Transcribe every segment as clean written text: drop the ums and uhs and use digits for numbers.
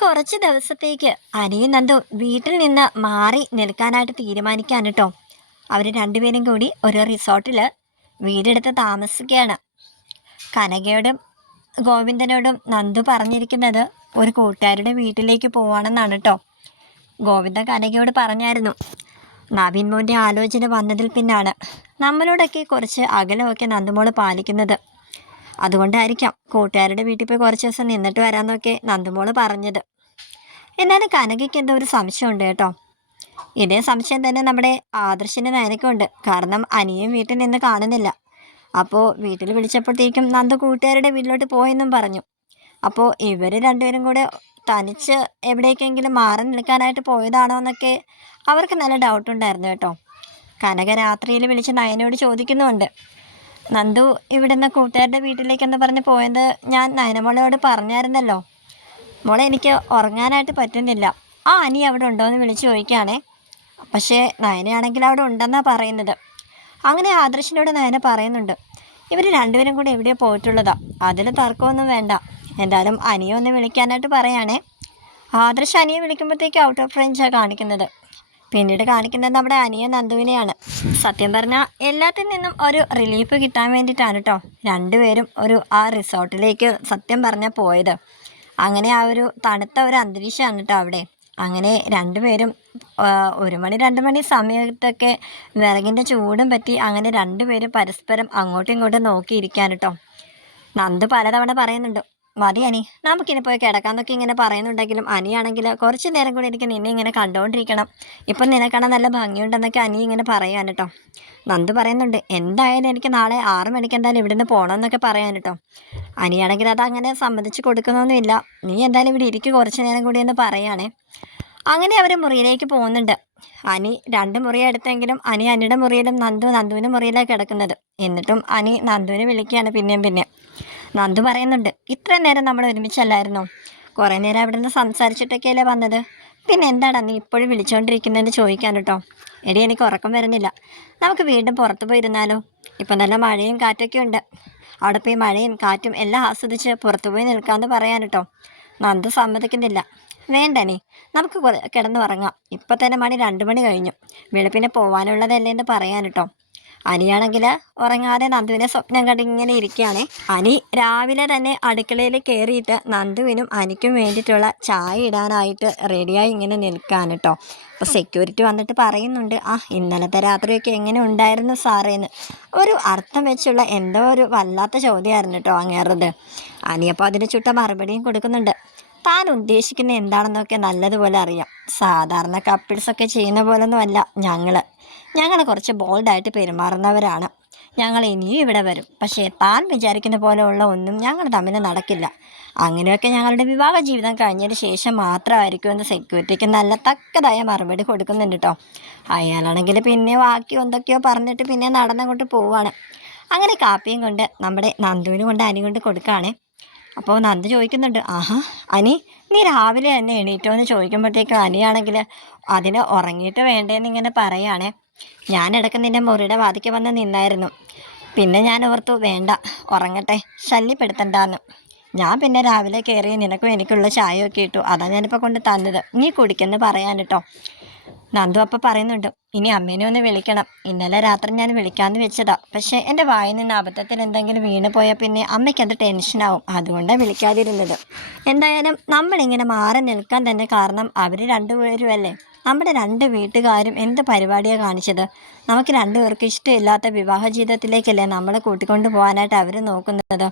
കുറച്ച് ദിവസത്തേക്ക് അനിയും നന്ദു വീട്ടിൽ നിന്ന് മാറി നിൽക്കാനായിട്ട് തീരുമാനിക്കാൻ കേട്ടോ. അവർ രണ്ടുപേരും കൂടി ഒരു റിസോർട്ടിൽ വീടെടുത്ത് താമസിക്കുകയാണ്. കനകയോടും ഗോവിന്ദനോടും നന്ദു പറഞ്ഞിരിക്കുന്നത് ഒരു കൂട്ടുകാരുടെ വീട്ടിലേക്ക് പോവാണെന്നാണ് കേട്ടോ. ഗോവിന്ദൻ കനകയോട് പറഞ്ഞായിരുന്നു, നവീൻ മോൻ്റെ ആലോചന വന്നതിൽ പിന്നാണ് നമ്മളോടൊക്കെ കുറച്ച് അകലമൊക്കെ നന്ദുമോൾ പാലിക്കുന്നത്. അതുകൊണ്ടായിരിക്കാം കൂട്ടുകാരുടെ വീട്ടിൽ പോയി കുറച്ച് ദിവസം നിന്നിട്ട് വരാമെന്നൊക്കെ നന്ദുമോൾ പറഞ്ഞത്. എന്നാലും കനകയ്ക്ക് എന്തോ ഒരു സംശയമുണ്ട് കേട്ടോ. ഇതേ സംശയം തന്നെ നമ്മുടെ ആദർശിൻ്റെ നയനക്കുണ്ട്. കാരണം അനിയും വീട്ടിൽ നിന്ന് കാണുന്നില്ല. അപ്പോൾ വീട്ടിൽ വിളിച്ചപ്പോഴത്തേക്കും നന്ദു കൂട്ടുകാരുടെ വീട്ടിലോട്ട് പോയെന്നും പറഞ്ഞു. അപ്പോൾ ഇവർ രണ്ടുപേരും കൂടെ തനിച്ച് എവിടേക്കെങ്കിലും മാറി നിൽക്കാനായിട്ട് പോയതാണോ എന്നൊക്കെ അവർക്ക് നല്ല ഡൗട്ടുണ്ടായിരുന്നു കേട്ടോ. കനക രാത്രിയിൽ വിളിച്ച് നയനോട് ചോദിക്കുന്നുമുണ്ട്, നന്ദു ഇവിടുന്ന് കൂട്ടുകാരുടെ വീട്ടിലേക്കെന്ന് പറഞ്ഞ് പോയത് ഞാൻ നയനമോളോട് പറഞ്ഞായിരുന്നല്ലോ. മോളെ എനിക്ക് ഉറങ്ങാനായിട്ട് പറ്റുന്നില്ല, ആ അനി അവിടെ ഉണ്ടോ എന്ന് വിളിച്ച് ചോദിക്കുകയാണേ. പക്ഷേ നയനയാണെങ്കിൽ അവിടെ ഉണ്ടെന്നാണ് പറയുന്നത്. അങ്ങനെ ആദർശിനോട് നയന പറയുന്നുണ്ട്, ഇവർ രണ്ടുപേരും കൂടി എവിടെയോ പോയിട്ടുള്ളതാ, അതിൽ തർക്കമൊന്നും വേണ്ട. എന്തായാലും അനിയെ ഒന്ന് വിളിക്കാനായിട്ട് പറയുകയാണേ. ആദർശ് അനിയെ വിളിക്കുമ്പോഴത്തേക്ക് ഔട്ട് ഓഫ് റേഞ്ചാണ് കാണിക്കുന്നത്. പിന്നീട് കാണിക്കുന്നത് നമ്മുടെ അനിയ നന്ദുവിനെയാണ്. സത്യം പറഞ്ഞാൽ എല്ലാത്തിൽ നിന്നും ഒരു റിലീഫ് കിട്ടാൻ വേണ്ടിയിട്ടാണ് കേട്ടോ രണ്ടുപേരും ആ റിസോർട്ടിലേക്ക് സത്യം പറഞ്ഞാൽ പോയത്. അങ്ങനെ ആ ഒരു തണുത്ത ഒരു അന്തരീക്ഷമാണ് കേട്ടോ അവിടെ. അങ്ങനെ രണ്ടുപേരും 1 മണി 2 മണി സമയത്തൊക്കെ വിറകിൻ്റെ ചൂടും പറ്റി അങ്ങനെ രണ്ടുപേരും പരസ്പരം അങ്ങോട്ടും ഇങ്ങോട്ടും നോക്കിയിരിക്കാൻ കേട്ടോ. നന്ദു പലതവണ പറയുന്നുണ്ട്, മതി അനി നമുക്കിനി പോയി കിടക്കാമെന്നൊക്കെ ഇങ്ങനെ പറയുന്നുണ്ടെങ്കിലും അനിയാണെങ്കിൽ കുറച്ച് നേരം കൂടി എനിക്ക് നിന്നെ ഇങ്ങനെ കണ്ടുകൊണ്ടിരിക്കണം, ഇപ്പം നിനക്കാണാൻ നല്ല ഭംഗിയുണ്ടെന്നൊക്കെ അനി ഇങ്ങനെ പറയാൻ കേട്ടോ. നന്ദു പറയുന്നുണ്ട്, എന്തായാലും എനിക്ക് നാളെ 6 മണിക്ക് എന്തായാലും ഇവിടുന്ന് പോകണമെന്നൊക്കെ പറയാൻ കേട്ടോ. അനിയാണെങ്കിൽ അത് അങ്ങനെ സമ്മതിച്ച് കൊടുക്കുന്നൊന്നുമില്ല. നീ എന്തായാലും ഇവിടെ ഇരിക്കും കുറച്ച് നേരം കൂടി എന്ന് പറയുകയാണേ. അങ്ങനെ അവർ മുറിയിലേക്ക് പോകുന്നുണ്ട്. അനി 2 മുറി എടുത്തെങ്കിലും അനി അനിയുടെ മുറിയിലും നന്ദുവിൻ്റെ മുറിയിലാണ് കിടക്കുന്നത്. എന്നിട്ടും അനി നന്ദുവിനെ വിളിക്കുകയാണ് പിന്നെ. നന്ദു പറയുന്നുണ്ട്, ഇത്രയും നേരം നമ്മൾ ഒരുമിച്ചല്ലായിരുന്നോ, കുറേ നേരം അവിടെ നിന്ന് സംസാരിച്ചിട്ടൊക്കെയല്ലേ വന്നത്, പിന്നെ എന്താണ് നീ ഇപ്പോഴും വിളിച്ചുകൊണ്ടിരിക്കുന്നതെന്ന് ചോദിക്കാൻ കേട്ടോ. എടി എനിക്ക് ഉറക്കം വരുന്നില്ല, നമുക്ക് വീണ്ടും പുറത്ത് പോയിരുന്നാലോ, ഇപ്പം നല്ല മഴയും കാറ്റൊക്കെ ഉണ്ട്, അവിടെ പോയി മഴയും കാറ്റും എല്ലാം ആസ്വദിച്ച് പുറത്തു പോയി നിൽക്കാമെന്ന് പറയാൻ കേട്ടോ. നന്ദു സമ്മതിക്കുന്നില്ല. വേണ്ട നീ നമുക്ക് കിടന്ന് ഉറങ്ങാം, ഇപ്പം തന്നെ മണി 2 മണി കഴിഞ്ഞു, വെളുപ്പിനെ പോകാനുള്ളതല്ലേ എന്ന് പറയാൻ കേട്ടോ. അനിയാണെങ്കിൽ ഉറങ്ങാതെ നന്ദുവിനെ സ്വപ്നം കണ്ടിങ്ങനെ ഇരിക്കുകയാണ്. അനി രാവിലെ തന്നെ അടുക്കളയിൽ കയറിയിട്ട് നന്ദുവിനും അനിക്കും വേണ്ടിയിട്ടുള്ള ചായ ഇടാനായിട്ട് റെഡിയായി ഇങ്ങനെ നിൽക്കാൻ കേട്ടോ. അപ്പോൾ സെക്യൂരിറ്റി വന്നിട്ട് പറയുന്നുണ്ട്, ഇന്നലത്തെ രാത്രിയൊക്കെ എങ്ങനെ ഉണ്ടായിരുന്നു സാറേന്ന്. ഒരു അർത്ഥം വെച്ചുള്ള എന്തോ ഒരു വല്ലാത്ത ചോദ്യമായിരുന്നു കേട്ടോ അങ്ങേറത്. അനിയപ്പോൾ അതിന് ചുട്ട മറുപടിയും കൊടുക്കുന്നുണ്ട്. താൻ ഉദ്ദേശിക്കുന്ന എന്താണെന്നൊക്കെ നല്ലതുപോലെ അറിയാം. സാധാരണ കപ്പിൾസൊക്കെ ചെയ്യുന്ന പോലൊന്നും അല്ല ഞങ്ങൾ കുറച്ച് ബോൾഡായിട്ട് പെരുമാറുന്നവരാണ്. ഞങ്ങൾ ഇനിയും ഇവിടെ വരും, പക്ഷേ താൻ വിചാരിക്കുന്ന പോലെയുള്ള ഒന്നും ഞങ്ങൾ തമ്മിൽ നടക്കില്ല. അങ്ങനെയൊക്കെ ഞങ്ങളുടെ വിവാഹ ജീവിതം കഴിഞ്ഞതിന് ശേഷം മാത്രമായിരിക്കുമെന്ന് സെക്യൂരിറ്റിക്ക് നല്ല തക്കതായ മറുപടി കൊടുക്കുന്നുണ്ട് കേട്ടോ. അയാളാണെങ്കിൽ പിന്നെ ബാക്കി എന്തൊക്കെയോ പറഞ്ഞിട്ട് പിന്നെ നടന്നങ്ങോട്ട് പോവുകയാണ്. അങ്ങനെ കാപ്പിയും കൊണ്ട് നമ്മുടെ നന്ദുവിന് കൊണ്ട് അനി കൊണ്ട് കൊടുക്കുകയാണ്. അപ്പോൾ നന്ദു ചോദിക്കുന്നുണ്ട്, അനി നീ രാവിലെ തന്നെ എണീറ്റോ എന്ന് ചോദിക്കുമ്പോഴത്തേക്കും അനിയാണെങ്കിൽ അതിന് ഉറങ്ങിയിട്ട് വേണ്ടേന്ന് ഇങ്ങനെ പറയുകയാണേ. ഞാനിടയ്ക്ക് നിൻ്റെ മുറിയുടെ വാതിക്ക് വന്ന് നിന്നായിരുന്നു, പിന്നെ ഞാൻ ഓർത്തു വേണ്ട ഉറങ്ങട്ടെ ശല്യപ്പെടുത്തണ്ടെന്ന്. ഞാൻ പിന്നെ രാവിലെ കയറി നിനക്കും എനിക്കുള്ള ചായയൊക്കെ ഇട്ടു, അതാണ് ഞാനിപ്പോൾ കൊണ്ട് തന്നത്, നീ കുടിക്കെന്ന് പറയാൻ കേട്ടോ. നന്ദു അപ്പം പറയുന്നുണ്ട്, ഇനി അമ്മേനെ ഒന്ന് വിളിക്കണം, ഇന്നലെ രാത്രി ഞാൻ വിളിക്കാമെന്ന് വെച്ചതാ, പക്ഷേ എൻ്റെ വായിൽ നിന്ന് അബദ്ധത്തിൽ എന്തെങ്കിലും വീണ് പോയാൽ പിന്നെ അമ്മയ്ക്കത് ടെൻഷനാവും, അതുകൊണ്ടാണ് വിളിക്കാതിരുന്നത്. എന്തായാലും നമ്മളിങ്ങനെ മാറി നിൽക്കാൻ തന്നെ കാരണം അവർ രണ്ടുപേരും അല്ലേ. നമ്മുടെ 2 വീട്ടുകാരും എന്ത് പരിപാടിയാണ് കാണിച്ചത്. നമുക്ക് 2 പേർക്ക് ഇഷ്ടമില്ലാത്ത വിവാഹ ജീവിതത്തിലേക്കല്ലേ നമ്മളെ കൂട്ടിക്കൊണ്ട് പോകാനായിട്ട് അവർ നോക്കുന്നത്.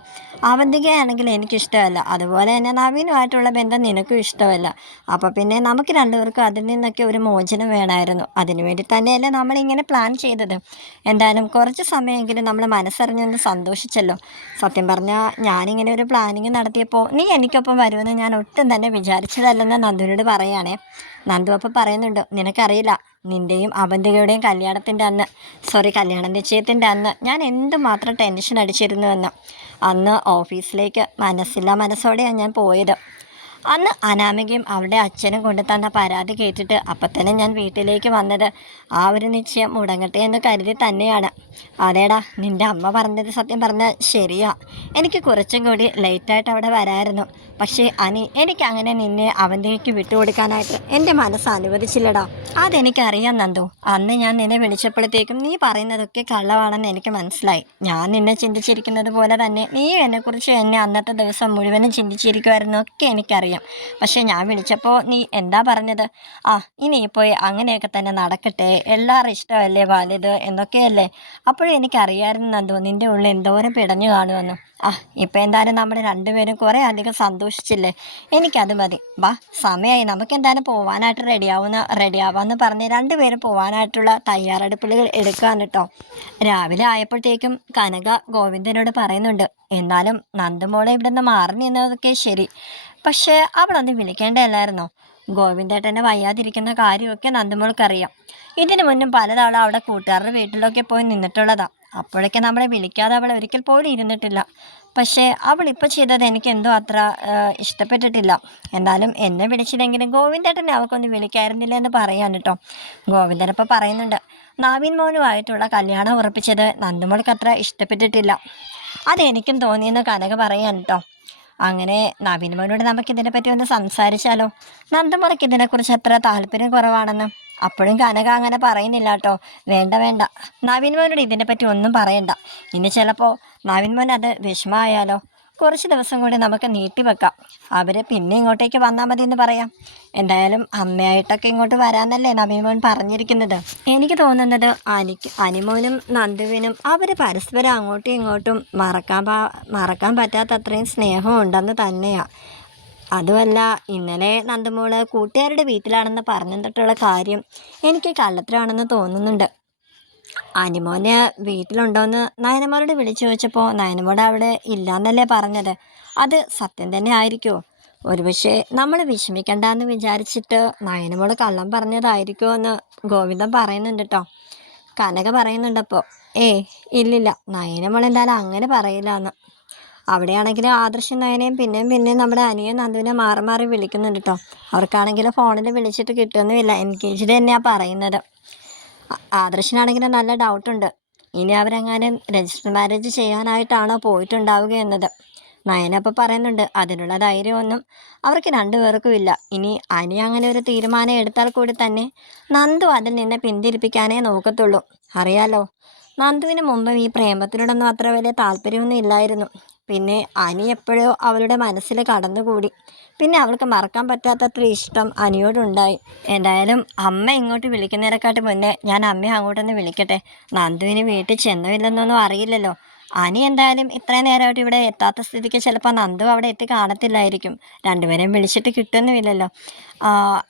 അവന്തികയാണെങ്കിൽ എനിക്കിഷ്ടമല്ല, അതുപോലെ തന്നെ നവീനുമായിട്ടുള്ള ബന്ധം നിനക്കും ഇഷ്ടമല്ല. അപ്പോൾ പിന്നെ നമുക്ക് 2 പേർക്കും അതിൽ നിന്നൊക്കെ ഒരു മോചനം വേണമായിരുന്നു. അതിനുവേണ്ടി തന്നെയല്ലേ നമ്മളിങ്ങനെ പ്ലാൻ ചെയ്തത്. എന്തായാലും കുറച്ച് സമയമെങ്കിലും നമ്മൾ മനസ്സറിഞ്ഞൊന്ന് സന്തോഷിച്ചല്ലോ. സത്യം പറഞ്ഞാൽ ഞാനിങ്ങനെ ഒരു പ്ലാനിങ് നടത്തിയപ്പോൾ നീ എനിക്കൊപ്പം വരുമെന്ന് ഞാൻ ഒട്ടും തന്നെ വിചാരിച്ചതല്ലെന്ന് നന്ദുവിനോട് പറയുകയാണേ. നന്ദു അപ്പം പറയുന്നുണ്ട്, നിനക്കറിയില്ല നിൻ്റെയും അവന്തികയുടെയും കല്യാണ നിശ്ചയത്തിൻ്റെ അന്ന് ഞാൻ എന്തുമാത്രം ടെൻഷൻ അടിച്ചിരുന്നുവെന്ന്. അന്ന് ഓഫീസിലേക്ക് മനസ്സില്ലാ മനസ്സോടെയാണ് ഞാൻ പോയത്. അന്ന് അനാമികയും അവളുടെ അച്ഛനും കൊണ്ട് തന്ന പരാതി കേട്ടിട്ട് അപ്പം തന്നെ ഞാൻ വീട്ടിലേക്ക് വന്നത് ആ ഒരു നിശ്ചയം മുടങ്ങട്ടെ എന്ന് കരുതി തന്നെയാണ്. അതേടാ, നിൻ്റെ അമ്മ പറഞ്ഞത് സത്യം പറഞ്ഞാൽ ശരിയാ. എനിക്ക് കുറച്ചും കൂടി ലേറ്റായിട്ട് അവിടെ വരായിരുന്നു. പക്ഷേ എനിക്കങ്ങനെ നിന്നെ അവൻ്റെക്ക് വിട്ടുകൊടുക്കാനായിട്ട് എൻ്റെ മനസ്സ് അനുവദിച്ചില്ലടാ. അതെനിക്കറിയാം നന്ദു. അന്ന് ഞാൻ നിന്നെ വിളിച്ചപ്പോഴത്തേക്കും നീ പറയുന്നതൊക്കെ കള്ളമാണെന്ന് എനിക്ക് മനസ്സിലായി. ഞാൻ നിന്നെ ചിന്തിച്ചിരിക്കുന്നത് പോലെ തന്നെ നീ എന്നെക്കുറിച്ച് എന്നെ അന്നത്തെ ദിവസം മുഴുവനും ചിന്തിച്ചിരിക്കുമായിരുന്നു ഒക്കെ എനിക്കറിയാം. പക്ഷേ ഞാൻ വിളിച്ചപ്പോൾ നീ എന്താ പറഞ്ഞത്? ഇനിയിപ്പോൾ അങ്ങനെയൊക്കെ തന്നെ നടക്കട്ടെ, എല്ലാവരും ഇഷ്ടമല്ലേ വലുത് എന്നൊക്കെയല്ലേ. അപ്പോഴും എനിക്കറിയാമായിരുന്നു നന്ദു നിൻ്റെ ഉള്ളിൽ എന്തോരം പിടഞ്ഞു കാണുമെന്ന്. ഇപ്പം എന്തായാലും നമ്മൾ രണ്ടുപേരും കുറേ അധികം സന്തോഷിച്ചില്ലേ. എനിക്കത് മതി. സമയമായി, നമുക്ക് എന്തായാലും പോവാനായിട്ട് റെഡിയാവാമെന്ന് പറഞ്ഞ് രണ്ടുപേരും പോവാനായിട്ടുള്ള തയ്യാറെടുപ്പുകൾ എടുക്കുകയാണ് കേട്ടോ. രാവിലെ ആയപ്പോഴത്തേക്കും കനക ഗോവിന്ദനോട് പറയുന്നുണ്ട്, എന്നാലും നന്ദുമോളെ ഇവിടെ നിന്ന് മാറി നിന്നതൊക്കെ ശരി, പക്ഷേ അവളൊന്ന് വിളിക്കേണ്ടതല്ലായിരുന്നോ? ഗോവിന്ദേട്ടൻ്റെ വയ്യാതിരിക്കുന്ന കാര്യമൊക്കെ നന്ദുമോൾക്കറിയാം. ഇതിനു മുന്നും പലതവണ അവിടെ കൂട്ടുകാരുടെ വീട്ടിലൊക്കെ പോയി നിന്നിട്ടുള്ളതാ. അപ്പോഴൊക്കെ നമ്മളെ വിളിക്കാതെ അവൾ ഒരിക്കൽ പോലും ഇരുന്നിട്ടില്ല. പക്ഷേ അവളിപ്പോൾ ചെയ്തത് എനിക്ക് എന്തോ അത്ര ഇഷ്ടപ്പെട്ടിട്ടില്ല. എന്നാലും എന്നെ വിളിച്ചില്ലെങ്കിലും ഗോവിന്ദേട്ടനെ അവൾക്കൊന്ന് വിളിക്കായിരുന്നില്ല എന്ന് പറയാൻ കേട്ടോ. ഗോവിന്ദനപ്പോൾ പറയുന്നുണ്ട്, നവീൻ മോനുമായിട്ടുള്ള കല്യാണം ഉറപ്പിച്ചത് നന്ദുമോൾക്ക് അത്ര ഇഷ്ടപ്പെട്ടിട്ടില്ല. അതെനിക്കും തോന്നിയെന്ന് കനക പറയാൻ കേട്ടോ. അങ്ങനെ നവീൻ മോനോട് നമുക്കിതിനെപ്പറ്റി ഒന്ന് സംസാരിച്ചാലോ? നന്ദുമോൾക്ക് ഇതിനെക്കുറിച്ച് അത്ര താല്പര്യം കുറവാണെന്ന്. അപ്പോഴും കനക അങ്ങനെ പറയുന്നില്ല കേട്ടോ. വേണ്ട, നവീൻ മോനോട് ഇതിനെപ്പറ്റി ഒന്നും പറയണ്ട. ഇനി ചിലപ്പോൾ നവീൻ മോൻ അത് വിഷമമായാലോ. കുറച്ച് ദിവസം കൂടി നമുക്ക് നീട്ടിവെക്കാം. അവർ പിന്നെ ഇങ്ങോട്ടേക്ക് വന്നാൽ മതി എന്ന് പറയാം. എന്തായാലും അമ്മയായിട്ടൊക്കെ ഇങ്ങോട്ട് വരാമെന്നല്ലേ നവീൻ മോൻ പറഞ്ഞിരിക്കുന്നത്. എനിക്ക് തോന്നുന്നത് അനിമോനും നന്ദുവിനും അവർ പരസ്പരം അങ്ങോട്ടും ഇങ്ങോട്ടും മറക്കാൻ പറ്റാത്തത്രയും സ്നേഹം ഉണ്ടെന്ന് തന്നെയാണ്. അതുമല്ല, ഇന്നലെ നന്ദുമോള് കൂട്ടുകാരുടെ വീട്ടിലാണെന്ന് പറഞ്ഞിട്ടുള്ള കാര്യം എനിക്ക് കള്ളത്തരമാണെന്ന് തോന്നുന്നുണ്ട്. അനിമോന് വീട്ടിലുണ്ടോയെന്ന് നയനമോളോട് വിളിച്ചു ചോദിച്ചപ്പോൾ നയനമോട് അവിടെ ഇല്ലയെന്നല്ലേ പറഞ്ഞത്. അത് സത്യം തന്നെ ആയിരിക്കുമോ? ഒരുപക്ഷെ നമ്മൾ വിഷമിക്കണ്ടെന്ന് വിചാരിച്ചിട്ട് നയനമോള് കള്ളം പറഞ്ഞതായിരിക്കുമോ എന്ന് ഗോവിന്ദൻ പറയുന്നുണ്ട് കേട്ടോ. കനക പറയുന്നുണ്ടപ്പോൾ ഇല്ലില്ല, നയനമോൾ എന്തായാലും അങ്ങനെ പറയില്ല എന്ന്. അവിടെയാണെങ്കിൽ ആദർശം നയനയും പിന്നെയും നമ്മുടെ അനിയൻ നന്ദുവിനെ മാറി മാറി വിളിക്കുന്നുണ്ട് കേട്ടോ. അവർക്കാണെങ്കിൽ ഫോണിൽ വിളിച്ചിട്ട് കിട്ടുമൊന്നുമില്ല. എൻഗേജ്ഡ് തന്നെയാണ് പറയുന്നത്. ആദർശനാണെങ്കിൽ നല്ല ഡൗട്ടുണ്ട്, ഇനി അവരെങ്ങാനും രജിസ്റ്റർ മാരേജ് ചെയ്യാനായിട്ടാണോ പോയിട്ടുണ്ടാവുക എന്നത്. നയനപ്പോൾ പറയുന്നുണ്ട് അതിനുള്ള ധൈര്യമൊന്നും അവർക്ക് രണ്ടുപേർക്കും ഇല്ല. ഇനി അങ്ങനെ ഒരു തീരുമാനം എടുത്താൽ കൂടി തന്നെ നന്ദു അതിൽ നിന്ന് പിന്തിരിപ്പിക്കാനേ നോക്കത്തുള്ളൂ. അറിയാലോ, നന്ദുവിന് മുമ്പും ഈ പ്രേമത്തിനോടൊന്നും അത്ര വലിയ താല്പര്യമൊന്നും ഇല്ലായിരുന്നു. പിന്നെ എപ്പോഴോ അവളുടെ മനസ്സിൽ കടന്നുകൂടി. പിന്നെ അവൾക്ക് മറക്കാൻ പറ്റാത്തത്ര ഇഷ്ടം അനിയോടുണ്ടായി. എന്തായാലും അമ്മ ഇങ്ങോട്ട് വിളിക്കുന്നതിനെക്കാട്ടി മുന്നേ ഞാൻ അമ്മയെ അങ്ങോട്ടൊന്ന് വിളിക്കട്ടെ. നന്ദുവിന് വീട്ടിൽ ചെന്നില്ലെന്നൊന്നും അറിയില്ലല്ലോ. എന്തായാലും ഇത്രയും നേരമായിട്ട് ഇവിടെ എത്താത്ത സ്ഥിതിക്ക് ചിലപ്പോൾ നന്ദു അവിടെ എത്തി കാണത്തില്ലായിരിക്കും. രണ്ടുപേരെയും വിളിച്ചിട്ട് കിട്ടുന്നുമില്ലല്ലോ.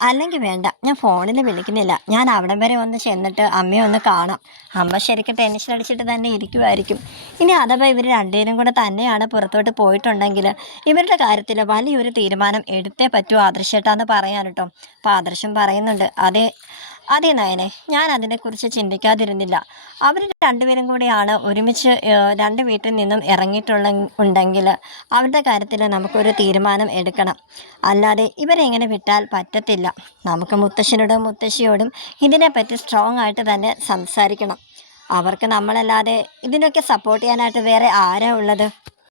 അല്ലെങ്കിൽ വേണ്ട, ഞാൻ ഫോണിൽ വിളിക്കുന്നില്ല. ഞാൻ അവിടം വരെ ഒന്ന് ചെന്നിട്ട് അമ്മയെ ഒന്ന് കാണാം. അമ്മ ശരിക്കും ടെൻഷൻ അടിച്ചിട്ട് തന്നെ ഇരിക്കുമായിരിക്കും. ഇനി അഥവാ ഇവർ രണ്ടുപേരും കൂടെ തന്നെയാണ് പുറത്തോട്ട് പോയിട്ടുണ്ടെങ്കിൽ ഇവരുടെ കാര്യത്തിൽ വലിയൊരു തീരുമാനം എടുത്തേ പറ്റൂ ആദർശേട്ടാന്ന് പറയാൻ കേട്ടോ. അപ്പോൾ ആദർശം പറയുന്നുണ്ട്, അതെ നയനെ, ഞാൻ അതിനെക്കുറിച്ച് ചിന്തിക്കാതിരുന്നില്ല. അവർ രണ്ടുപേരും കൂടിയാണ് ഒരുമിച്ച് രണ്ട് വീട്ടിൽ നിന്നും ഉണ്ടെങ്കിൽ അവരുടെ കാര്യത്തിൽ നമുക്കൊരു തീരുമാനം എടുക്കണം. അല്ലാതെ ഇവരെങ്ങനെ വിട്ടാൽ പറ്റത്തില്ല. നമുക്ക് മുത്തശ്ശനോടും മുത്തശ്ശിയോടും ഇതിനെപ്പറ്റി സ്ട്രോങ് ആയിട്ട് തന്നെ സംസാരിക്കണം. അവർക്ക് നമ്മളല്ലാതെ ഇതിനൊക്കെ സപ്പോർട്ട് ചെയ്യാനായിട്ട് വേറെ ആരാ ഉള്ളത്?